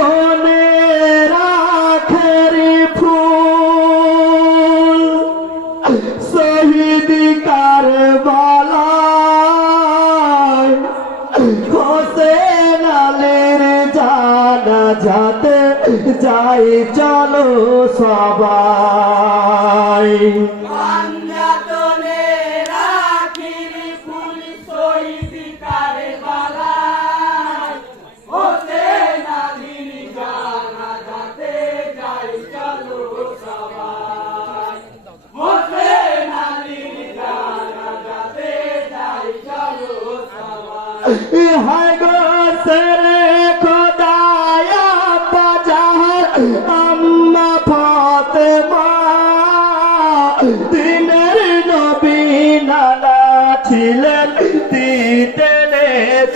বনে রাখের ফুল শহীদ কারবালায়। হোসেন আলীর জানা যাতে যাই চলো সবাই।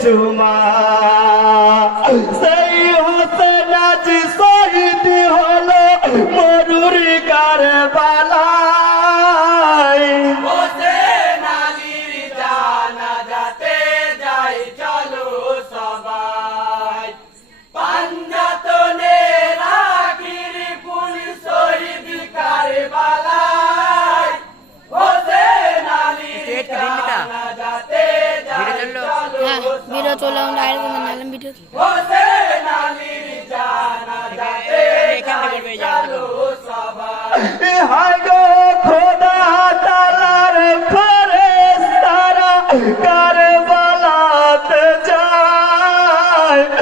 তোমার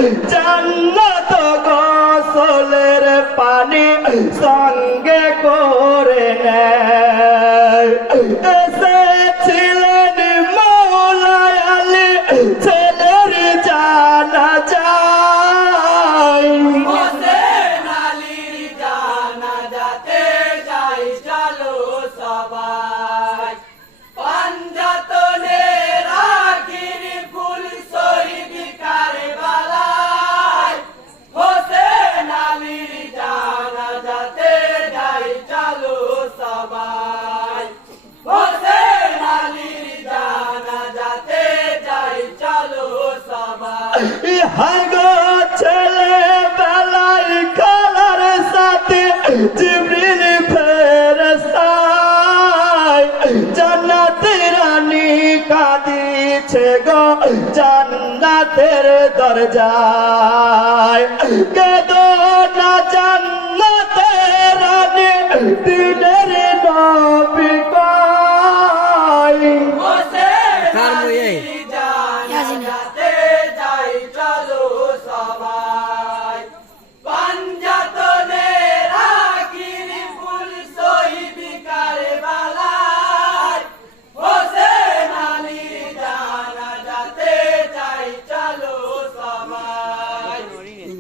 Done. ইহাই গো ছেলে বেলাই কালার সাথে জিবরিল ফেরেস্তায় জান্নাতে রানী কাঁদিছে গো, জান্নাতের দরজায়। কেদো না জান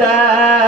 দেয়